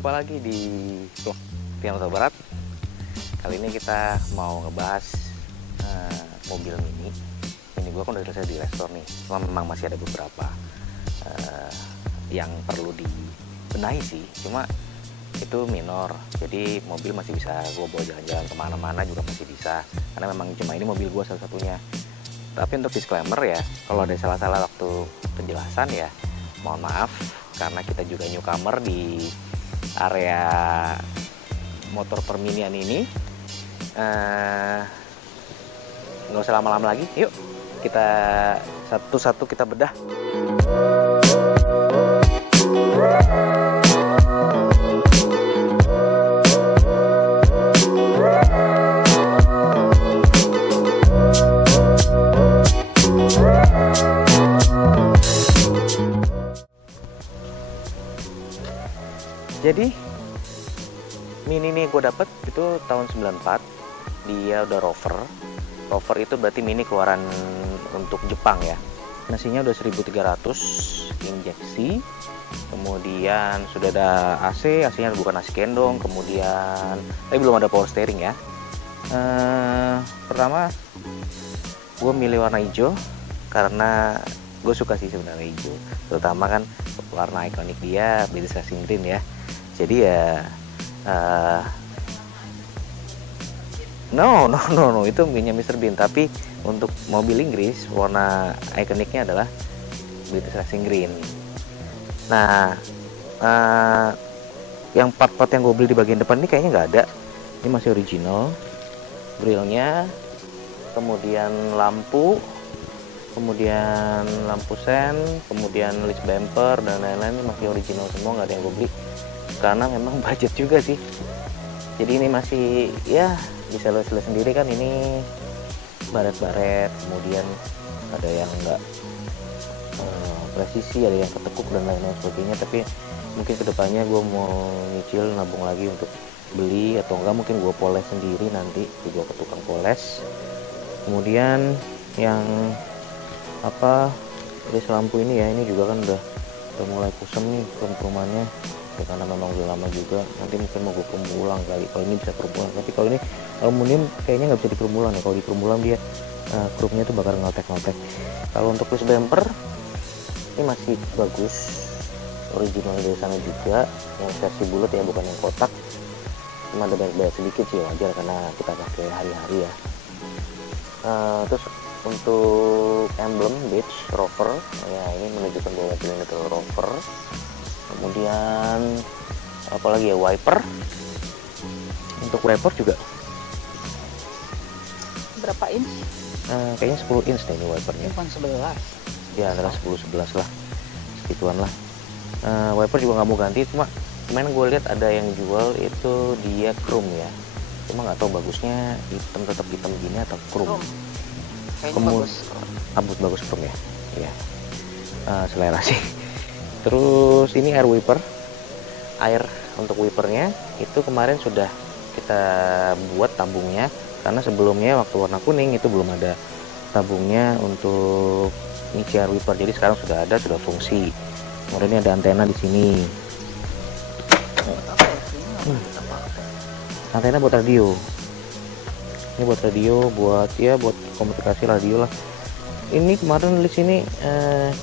Jumpa lagi di vlog Tian Kota Barat. Kali ini kita mau ngebahas mobil mini. Ini gue kan udah selesai di restore nih. Cuma memang masih ada beberapa yang perlu dibenahi sih. Cuma itu minor. Jadi mobil masih bisa gue bawa jalan-jalan kemana-mana juga masih bisa. Karena memang cuma ini mobil gue salah satunya. Tapi untuk disclaimer ya, kalau ada salah-salah waktu penjelasan ya, mohon maaf. Karena kita juga newcomer di area motor perminian ini. Nggak usah lama-lama lagi, yuk kita satu-satu kita bedah. Jadi mini ini gue dapet itu tahun 94. Dia udah rover. Rover itu berarti mini keluaran untuk Jepang ya. Nasinya udah 1300 injeksi. Kemudian sudah ada AC. AC-nya bukan AC gendong. Kemudian tapi belum ada power steering ya. Pertama gue milih warna hijau karena gue suka sih sebenarnya hijau. Terutama kan warna ikonik dia British Racing Green ya. Jadi ya no itu punya Mr. Bean, tapi untuk mobil Inggris warna ikoniknya adalah British Racing Green. Nah, yang part-part yang gue beli di bagian depan ini kayaknya nggak ada. Ini masih original, grillnya, kemudian lampu, kemudian lampu sen, kemudian list bumper dan lain-lain masih original semua, nggak ada yang gue beli karena memang budget juga sih. Jadi ini masih ya bisa lo lihat sendiri kan, ini baret-baret, kemudian ada yang enggak presisi, ada yang ketekuk dan lain-lain sebagainya. Tapi mungkin kedepannya gue mau nyicil nabung lagi untuk beli, atau enggak mungkin gue poles sendiri nanti, gue ke tukang poles. Kemudian yang list lampu ini ya, ini juga kan udah mulai kusam nih perumahannya ya, karena memang udah lama juga. Nanti mungkin mau gue pemulang kali, kalau ini bisa pemulang. Tapi kalau ini aluminium kayaknya nggak bisa dipermulang ya. Kalau dipermulang dia krupnya tuh bakal ngeltek-ngeltek. Kalau untuk list bumper ini masih bagus, original dari sana juga, yang versi bulat ya, bukan yang kotak. Cuma ada banyak sedikit sih, wajar karena kita pakai hari-hari ya. Terus untuk emblem Beach Rover ya, ini menunjukkan bahwa mobil ini itu Rover. Kemudian apalagi ya, wiper. Untuk wiper juga berapa inch? Kayaknya 10 inch deh ini wipernya. Bukan 11 ya, antara 10-11 lah, segituan lah. Wiper juga nggak mau ganti, cuma kemarin gue lihat ada yang jual itu dia chrome ya, cuma nggak tahu bagusnya hitam, tetap hitam gini atau chrome. Kayaknya bagus chrome ya. Iya, selera sih. Terus ini air wiper. Air untuk wipernya itu kemarin sudah kita buat tabungnya, karena sebelumnya waktu warna kuning itu belum ada tabungnya untuk ngisi air wiper. Jadi sekarang sudah ada, sudah fungsi. Kemudian ini ada antena di sini. Antena buat radio. Ini buat radio, buat komunikasi radio lah. Ini kemarin di sini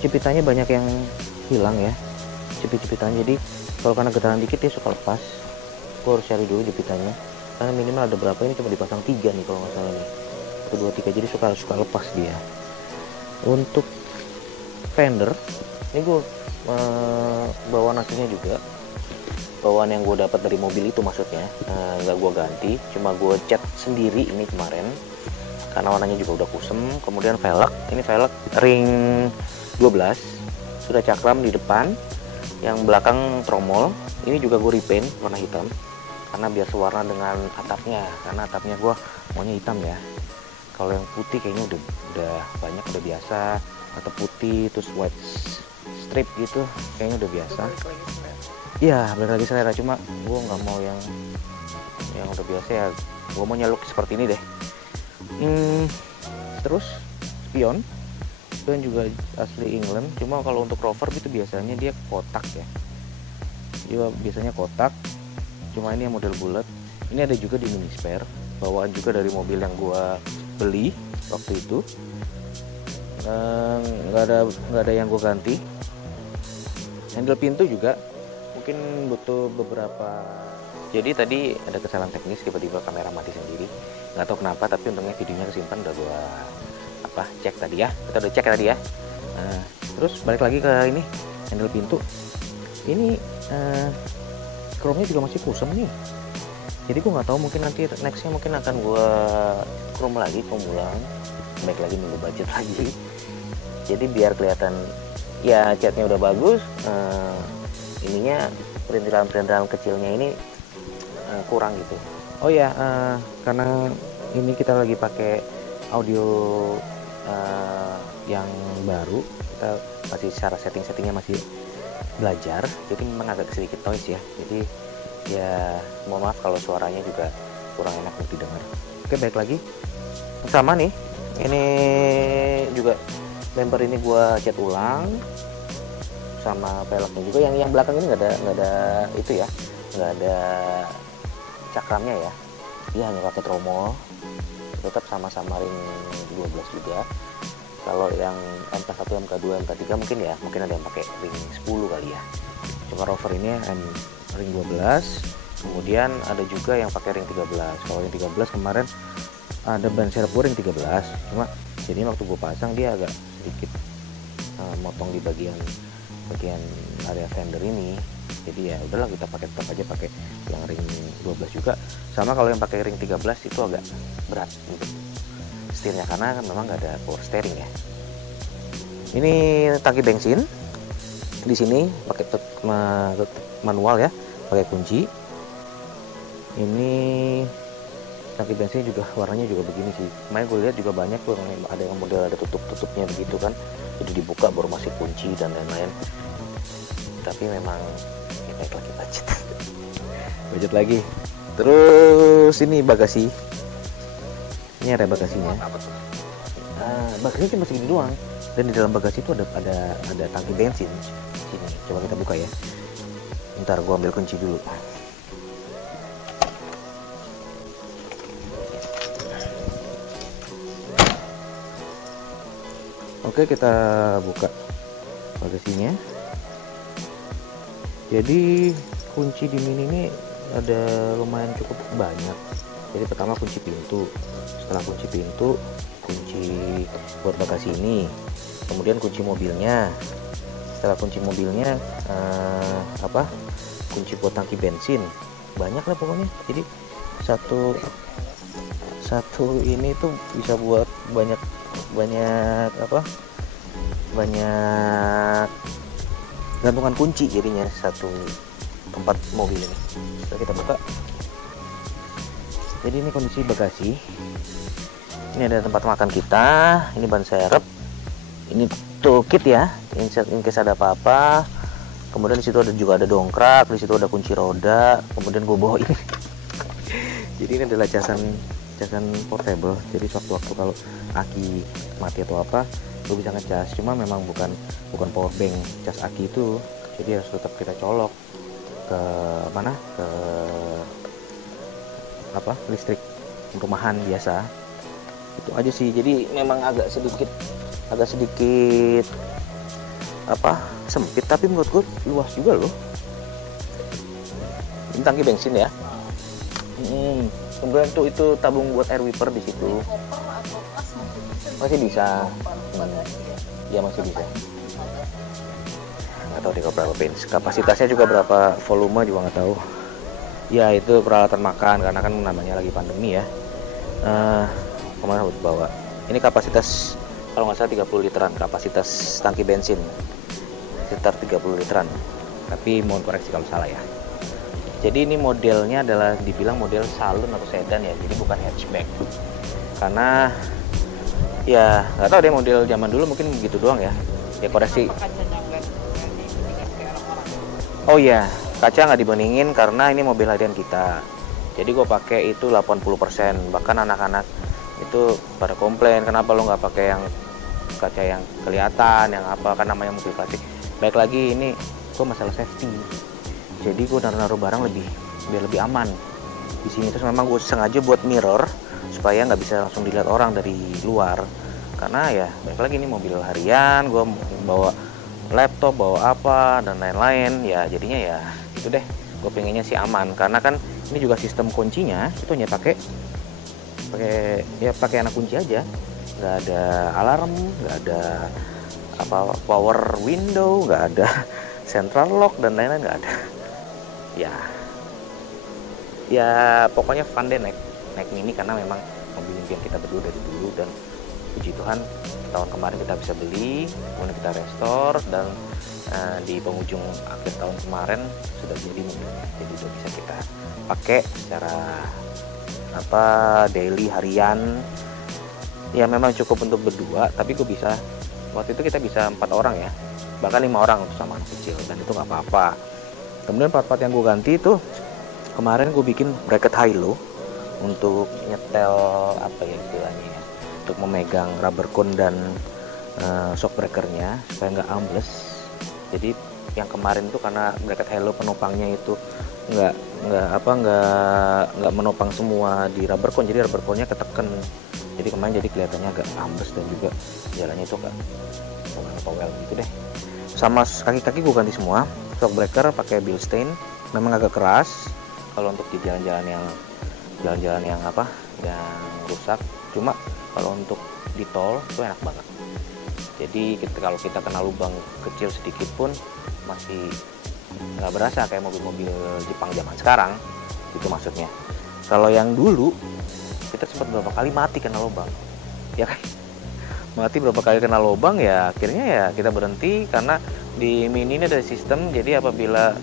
jepitannya banyak yang hilang ya, jepit-jepitannya. Jadi kalau karena getaran dikit dia suka lepas. Gue harus cari dulu jepitannya, karena minimal ada berapa, ini cuma dipasang 3 nih kalau nggak salah nih, 1, 2, 3, jadi suka lepas dia. Untuk fender ini gue bawaan aslinya juga, bawaan yang gue dapat dari mobil itu maksudnya, nggak gue ganti, cuma gue cat sendiri ini kemarin karena warnanya juga udah kusem. Kemudian velg, ini velg ring 12, sudah cakram di depan, yang belakang tromol ini juga gue repaint warna hitam karena biar sewarna dengan atapnya, karena atapnya gue maunya hitam ya. Kalau yang putih kayaknya udah banyak, udah biasa, atau putih terus white strip gitu kayaknya udah biasa. Iya, balik lagi selera, cuma gue nggak mau yang udah biasa ya, gue mau nyaluk seperti ini deh. Terus spion juga asli England, cuma kalau untuk Rover itu biasanya dia kotak ya. Dia biasanya kotak, cuma ini yang model bulat. Ini ada juga di mini spare, bawaan juga dari mobil yang gua beli waktu itu. Nggak ada yang gua ganti. Handle pintu juga mungkin butuh beberapa. Jadi tadi ada kesalahan teknis, tiba-tiba kamera mati sendiri, nggak tahu kenapa, tapi untungnya videonya kesimpan, udah gua cek tadi ya, kita udah cek tadi ya. Nah, terus balik lagi ke ini handle pintu. Ini chrome-nya juga masih kusam nih, jadi gue nggak tahu, mungkin nanti nextnya mungkin akan gue chrome ulang, baik lagi nunggu budget lagi. Jadi biar kelihatan ya catnya udah bagus, ininya perintilan kecilnya ini kurang gitu. Oh ya, karena ini kita lagi pakai audio yang baru, kita masih secara settingnya masih belajar, jadi memang agak sedikit noise ya. Jadi ya mohon maaf kalau suaranya juga kurang enak untuk didengar. Oke, baik lagi sama nih, ini juga bumper ini gua cat ulang sama peleknya juga. Yang belakang ini nggak ada itu ya, nggak ada cakramnya ya, dia hanya pakai tromol, tetap sama-sama ring 12 juga. Kalau yang MK1, MK2, MK3 mungkin ada yang pakai ring 10 kali ya. Cuma rover ini ring 12, kemudian ada juga yang pakai ring 13. Kalau yang 13 kemarin ada ban serep ring 13, cuma jadi waktu gue pasang dia agak sedikit motong di bagian area fender ini. Jadi ya udahlah, kita tetap aja pakai yang ring 12 juga. Sama kalau yang pakai ring 13 itu agak berat gitu setirnya, karena kan memang nggak ada power steering ya. Ini tangki bensin di sini pakai manual ya, pakai kunci. Ini tangki bensin juga warnanya juga begini sih. Kemarin gue lihat juga banyak tuh, ada yang model ada tutupnya begitu kan, jadi dibuka baru masih kunci dan lain-lain. Tapi memang ya baik lagi budget lagi. Terus ini bagasi. Ini ada bagasinya. Bagasinya cuma segini doang. Dan di dalam bagasi itu ada tangki bensin. Sini, coba kita buka ya. Ntar gua ambil kunci dulu. Oke, kita buka bagasinya. Jadi kunci di mini ini ada lumayan cukup banyak. Jadi pertama kunci pintu, setelah kunci pintu, kunci buat bagasi ini, kemudian kunci mobilnya, setelah kunci mobilnya kunci buat tangki bensin, banyak lah pokoknya. Jadi satu ini tuh bisa buat banyak gantungan kunci, jadinya satu tempat mobil ini. Setelah kita buka, jadi ini kondisi bagasi. Ini ada tempat makan kita, ini ban serep, ini toolkit ya, in case ada apa-apa. Kemudian di situ juga ada dongkrak, di situ ada kunci roda, kemudian gue bawa ini. Jadi ini adalah casan portable. Jadi sewaktu-waktu kalau aki mati atau apa, gue bisa ngecas. Cuma memang bukan power bank cas aki itu, jadi harus tetap kita colok ke listrik rumahan biasa. Itu aja sih. Jadi memang agak sedikit sempit, tapi menurut gue luas juga loh. Ini tangki bensin ya. Kemudian tuh itu tabung buat air wiper di situ. Masih bisa. Ya masih bisa. Nggak tahu deh berapa bensin. Kapasitasnya juga berapa, volume juga nggak tahu. Ya itu peralatan makan, karena kan namanya lagi pandemi ya. Kemana harus bawa? Ini kapasitas kalau nggak salah 30 literan, kapasitas tangki bensin sekitar 30 literan. Tapi mohon koreksi kalau salah ya. Jadi ini modelnya adalah dibilang model saloon atau sedan ya, jadi bukan hatchback. Karena ya nggak tahu deh, model zaman dulu mungkin begitu doang ya. Ya koreksi. Oh iya, kaca nggak dibandingin karena ini mobil harian kita. Jadi gue pakai itu 80%. Bahkan anak-anak itu pada komplain, kenapa lo nggak pakai yang kaca yang kelihatan, yang apa, kan namanya mobil plastik. Baik lagi ini gue masalah safety. jadi gue naruh barang biar lebih aman di sini. Terus memang gue sengaja buat mirror supaya nggak bisa langsung dilihat orang dari luar, karena ya balik lagi ini mobil harian, gue bawa laptop, bawa apa dan lain-lain, ya jadinya ya itu deh, gue pengennya sih aman. Karena kan ini juga sistem kuncinya itu hanya pakai anak kunci aja, nggak ada alarm, nggak ada apa power window, nggak ada central lock dan lain-lain, nggak ada. Ya pokoknya fun deh naik Mini, karena memang mobil impian kita berdua dari dulu, dan puji Tuhan tahun kemarin kita bisa beli, kemudian kita restore, dan di penghujung akhir tahun kemarin sudah jadi mobilnya. Jadi udah bisa kita pakai secara daily, harian. Ya memang cukup untuk berdua, tapi waktu itu kita bisa 4 orang ya, bahkan 5 orang untuk sama anak kecil, dan itu nggak apa-apa. Kemudian part-part yang gue ganti itu kemarin gue bikin bracket high-low untuk nyetel istilahnya ya, untuk memegang rubber cone dan shock breakernya supaya nggak ambles. Jadi yang kemarin tuh karena bracket high-low penopangnya itu nggak menopang semua di rubber cone, jadi rubber cone-nya keteken. Jadi kemarin kelihatannya agak ambles, dan juga jalannya itu agak well gitu deh. Sama kaki-kaki gue ganti semua, shock breaker pakai Bilstein, memang agak keras kalau untuk di jalan-jalan yang rusak. Cuma kalau untuk di tol itu enak banget. Jadi kalau kita kena lubang kecil sedikit pun masih nggak berasa kayak mobil-mobil Jepang zaman sekarang. Itu maksudnya. Kalau yang dulu kita sempat berapa kali mati kena lubang, ya kan? Mati berapa kali kena lubang, ya akhirnya ya kita berhenti. Karena di Mini ini ada sistem, jadi apabila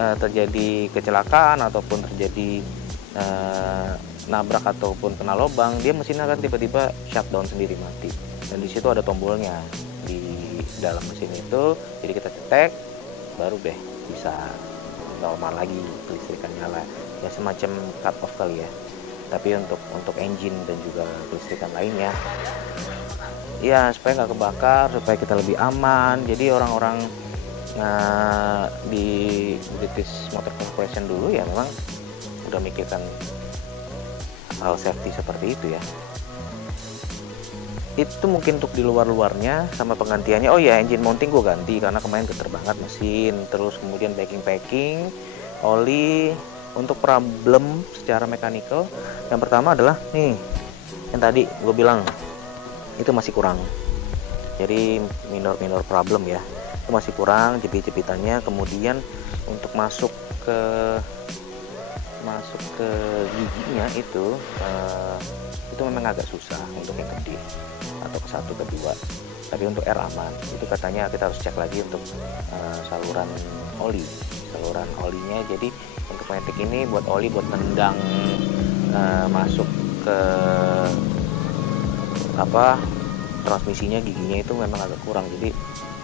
terjadi kecelakaan ataupun terjadi nabrak ataupun kena lubang, dia mesin akan tiba-tiba shutdown sendiri, mati. Dan di situ ada tombolnya di dalam mesin itu, jadi kita cetek baru deh bisa normal lagi, kelistrikan nyala. Ya semacam cut off kali ya, tapi untuk engine dan juga kelistrikan lainnya ya, supaya nggak kebakar, supaya kita lebih aman. Jadi orang-orang di British Motor Corporation dulu ya memang udah mikirkan hal safety seperti itu ya. Itu mungkin untuk di luarnya. Sama penggantiannya, oh ya, engine mounting gue ganti karena kemarin geter banget mesin. Terus kemudian packing oli. Untuk problem secara mechanical, yang pertama adalah nih, yang tadi gue bilang itu masih kurang. Jadi minor problem ya, itu masih kurang jepit-jepitannya. Kemudian untuk masuk ke giginya itu memang agak susah untuk yang gede atau ke 1 ke 2. Tapi untuk R aman. Itu katanya kita harus cek lagi untuk saluran olinya. Jadi untuk matic ini buat oli, buat nendang masuk ke transmisinya, giginya itu memang agak kurang. Jadi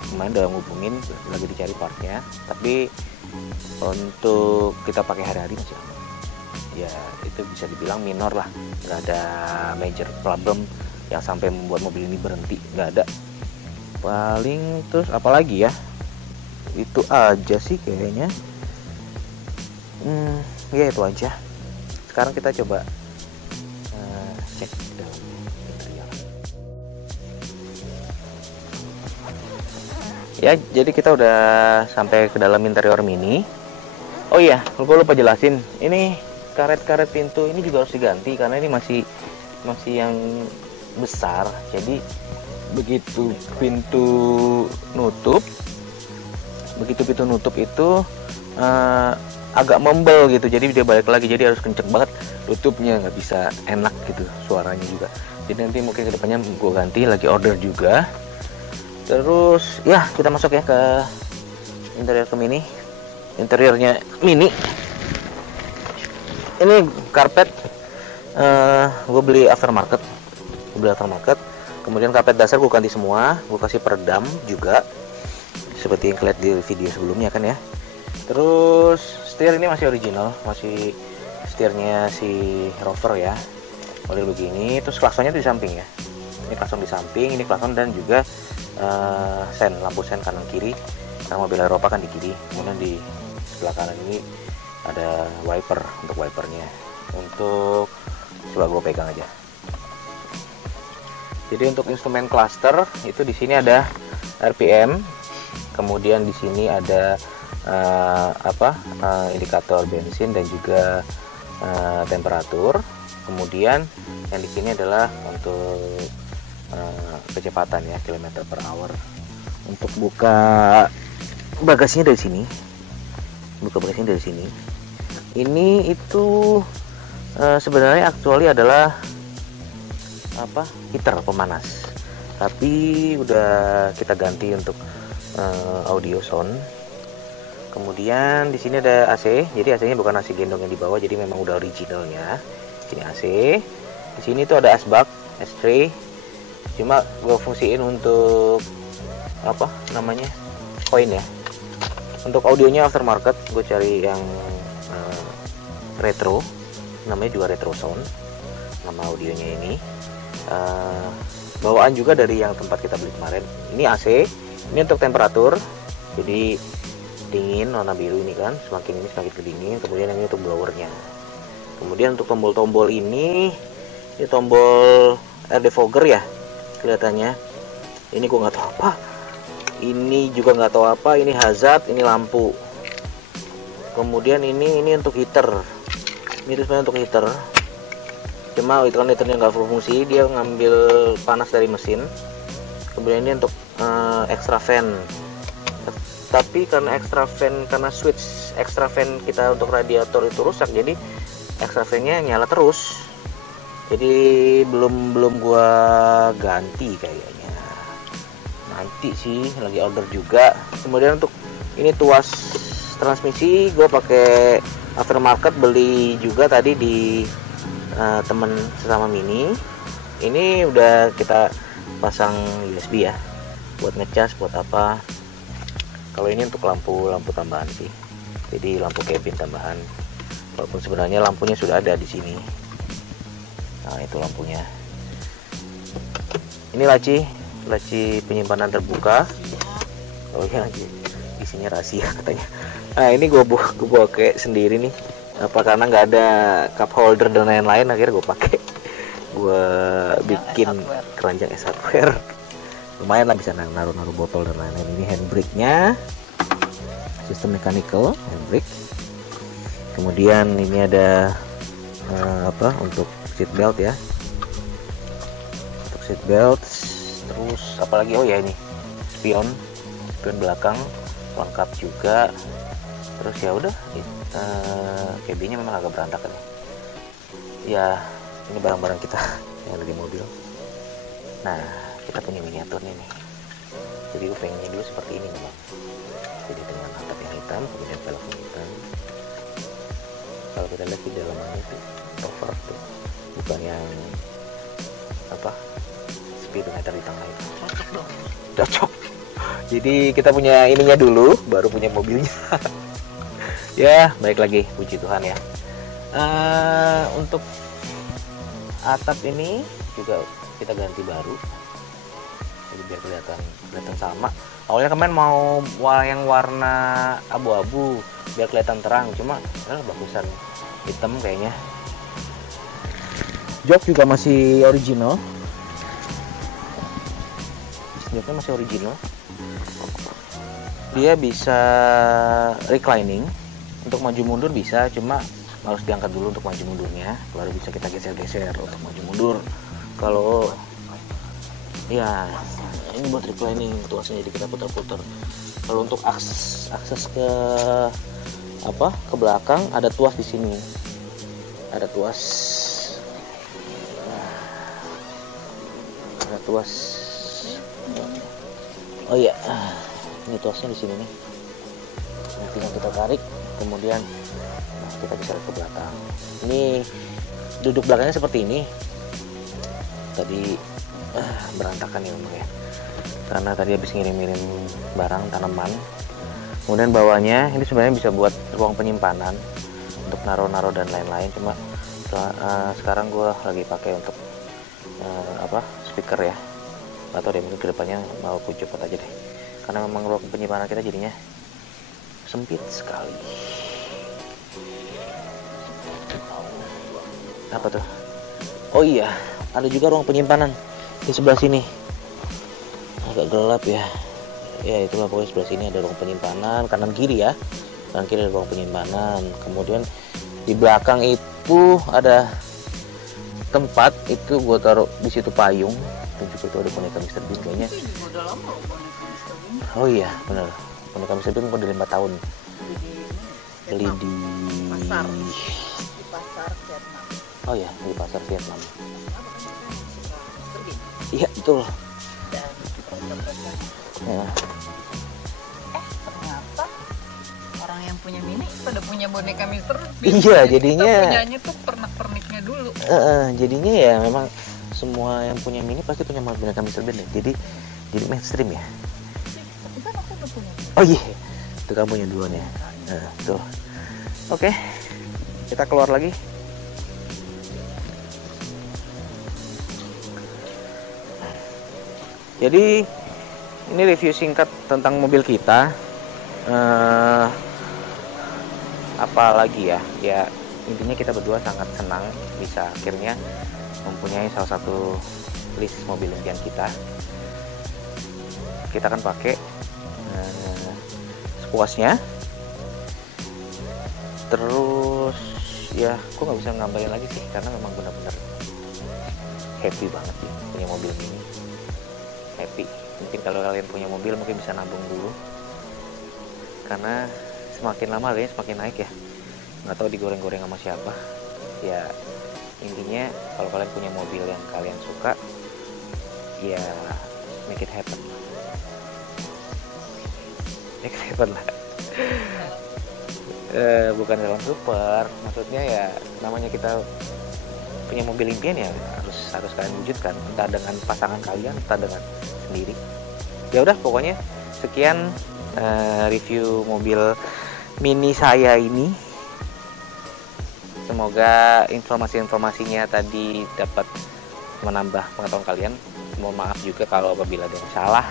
kemarin udah ngubungin, lagi dicari partnya. Tapi untuk kita pakai hari-hari masih aman. Ya itu bisa dibilang minor lah, nggak ada major problem yang sampai membuat mobil ini berhenti, nggak ada. Paling terus apalagi ya, itu aja sih kayaknya. Ya itu aja. Sekarang kita coba cek dalam interior. Ya, jadi kita udah sampai ke dalam interior Mini. Oh iya, gue lupa jelasin. Ini karet-karet pintu ini juga harus diganti karena ini masih yang besar. Jadi begitu pintu nutup itu agak membel gitu, jadi dia balik lagi, jadi harus kenceng banget tutupnya, nggak bisa enak gitu suaranya juga. Jadi nanti mungkin kedepannya gue ganti, lagi order juga. Terus ya kita masuk ya ke interiornya Mini. Ini karpet gue beli aftermarket. Kemudian karpet dasar gue ganti semua, gue kasih peredam juga seperti yang kalian di video sebelumnya kan ya. Terus setir ini masih original, masih setirnya si Rover ya, model begini. Terus klaksonnya di samping ya, ini klakson di samping, ini klakson dan juga lampu sen kanan kiri. Karena mobil Eropa kan di kiri, kemudian di sebelah kanan ini ada wiper untuk wipernya. Untuk coba gue pegang aja. Jadi untuk instrumen cluster itu di sini ada RPM, kemudian di sini ada indikator bensin dan juga temperatur. Kemudian yang di sini adalah untuk kecepatan ya, kilometer per hour. Untuk buka bagasinya dari sini, ini itu sebenarnya actually adalah heater pemanas, tapi udah kita ganti untuk audio sound. Kemudian di sini ada AC, jadi AC-nya bukan AC gendong yang di bawah, jadi memang udah originalnya. Sini AC, di sini tuh ada asbak, S3, cuma gue fungsiin untuk koin ya. Untuk audionya aftermarket, gue cari yang retro, namanya juga retro sound nama audionya ini. Bawaan juga dari yang tempat kita beli kemarin. Ini AC, ini untuk temperatur, jadi dingin, warna biru ini kan, semakin kedingin. Kemudian ini untuk blowernya. Kemudian untuk tombol-tombol ini tombol air defogger ya kelihatannya. Ini gue nggak tahu apa, ini juga nggak tahu apa, ini hazard, ini lampu. Kemudian ini untuk heater, ini sebenarnya untuk heater, cuma itu kan heaternya nggak berfungsi, dia ngambil panas dari mesin. Kemudian ini untuk extra fan, tapi karena switch extra fan kita untuk radiator itu rusak, jadi extra fan-nya nyala terus. Jadi belum gua ganti kayaknya, nanti sih, lagi order juga. Kemudian untuk ini tuas transmisi gue pakai aftermarket, beli juga tadi di temen sesama Mini. Ini udah kita pasang USB ya, buat ngecas, buat apa. Kalau ini untuk lampu tambahan sih, jadi lampu cabin tambahan, walaupun sebenarnya lampunya sudah ada di sini. Nah itu lampunya. Ini laci penyimpanan terbuka. Oh iya, isinya rahasia katanya. Nah ini gue pakai sendiri nih, karena nggak ada cup holder dan lain-lain, akhirnya gue pakai. Gue bikin keranjang es hardware, lumayan lah, bisa naruh botol dan lain-lain. Ini handbrake-nya, sistem mechanical handbrake. Kemudian ini ada untuk seat belt ya, untuk seat belt. Terus apalagi, oh ya ini spion belakang lengkap juga. Terus ya udah, cabinnya memang agak berantakan ya. Ini barang-barang kita yang ada di mobil. Nah kita punya miniaturnya nih, jadi gue pengennya dulu seperti ini memang, jadi dengan atap yang hitam, kemudian velg yang hitam. Kalau kita lihat di dalamnya itu cover tuh, bukan yang speedometer di tengah itu. Cocok. Jadi kita punya ininya dulu, baru punya mobilnya. Ya baik lagi, puji Tuhan ya. Untuk atap ini juga kita ganti baru, jadi biar kelihatan sama. Awalnya kemarin mau yang warna abu-abu biar kelihatan terang, cuma bagusan hitam kayaknya. Jok juga masih original, joknya masih original. Dia bisa reclining, untuk maju mundur bisa, cuma harus diangkat dulu untuk maju mundurnya, baru bisa kita geser-geser untuk maju mundur. Kalau ya ini buat reclining tuasnya, jadi kita putar-putar. Kalau untuk akses ke belakang, ada tuas di sini, ada tuas, oh iya, ini tuasnya di sini nih. Nah, tinggal kita tarik, kemudian kita bisa ke belakang. Ini duduk belakangnya seperti ini. Tadi berantakan ya memang ya, karena tadi habis ngirim barang tanaman. Kemudian bawahnya ini sebenarnya bisa buat ruang penyimpanan untuk naro-naro dan lain-lain, cuma sekarang gue lagi pakai untuk speaker ya, atau deh mungkin kedepannya mau gue coba aja deh, karena memang ruang penyimpanan kita jadinya sempit sekali. Apa tuh? Oh iya, ada juga ruang penyimpanan di sebelah sini. Agak gelap ya. Ya itulah, pokoknya sebelah sini ada ruang penyimpanan, kanan kiri ya. Kanan kiri ada ruang penyimpanan. Kemudian di belakang itu ada tempat itu gua taruh di situ payung. Dan juga itu ada boneka Mr. Bean kayaknya. Oh iya, benar. Boneka Mr. Bean udah 5 tahun. Beli di pasar. Di pasar Vietnam. Oh ya, di pasar Vietnam. Iya, betul. Ya. Ternyata orang yang punya mini pada punya boneka Mr. Bean. Iya, jadinya punyanya tuh pernak-perniknya dulu. Jadinya ya memang semua yang punya mini pasti punya boneka Mr. Bean ya. Jadi mainstream ya. Tapi kan aku udah punya. Oh iya, itu kamu punya duluan ya. Tuh. Oke, kita keluar lagi. Jadi ini review singkat tentang mobil kita. Apalagi ya, intinya kita berdua sangat senang bisa akhirnya mempunyai salah satu list mobil impian kita. Kita akan pakai sepuasnya. Terus ya, aku nggak bisa ngambain lagi sih karena memang benar-benar happy banget sih punya mobil ini. Happy. Mungkin kalau kalian punya mobil mungkin bisa nabung dulu, karena semakin lama kayaknya semakin naik ya. Nggak tahu digoreng-goreng sama siapa ya. Intinya kalau kalian punya mobil yang kalian suka ya, make it happen lah. Bukan dalam super, maksudnya ya namanya kita punya mobil impian ya harus kalian wujudkan, entah dengan pasangan kalian, entah dengan sendiri. Ya udah, pokoknya sekian review mobil mini saya ini. Semoga informasi-informasinya tadi dapat menambah pengetahuan kalian. Mohon maaf juga kalau apabila ada yang salah,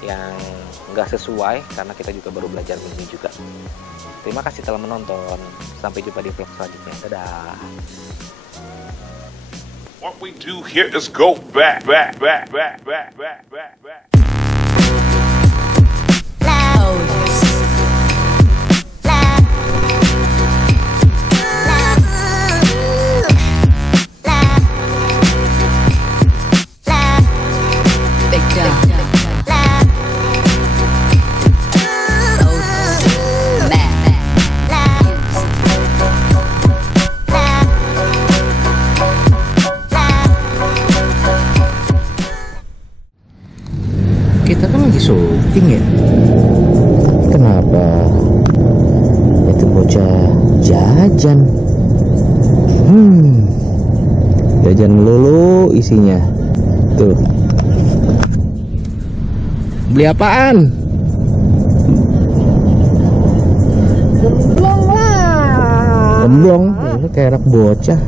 yang nggak sesuai, karena kita juga baru belajar mini juga. Terima kasih telah menonton. Sampai jumpa di vlog selanjutnya. Dadah. What we do here is go back. Kita kan lagi syuting ya. Kenapa itu bocah jajan? Jajan melulu isinya. Tuh. Beli apaan? Gemblong lah. Gemblong, kayak anak bocah.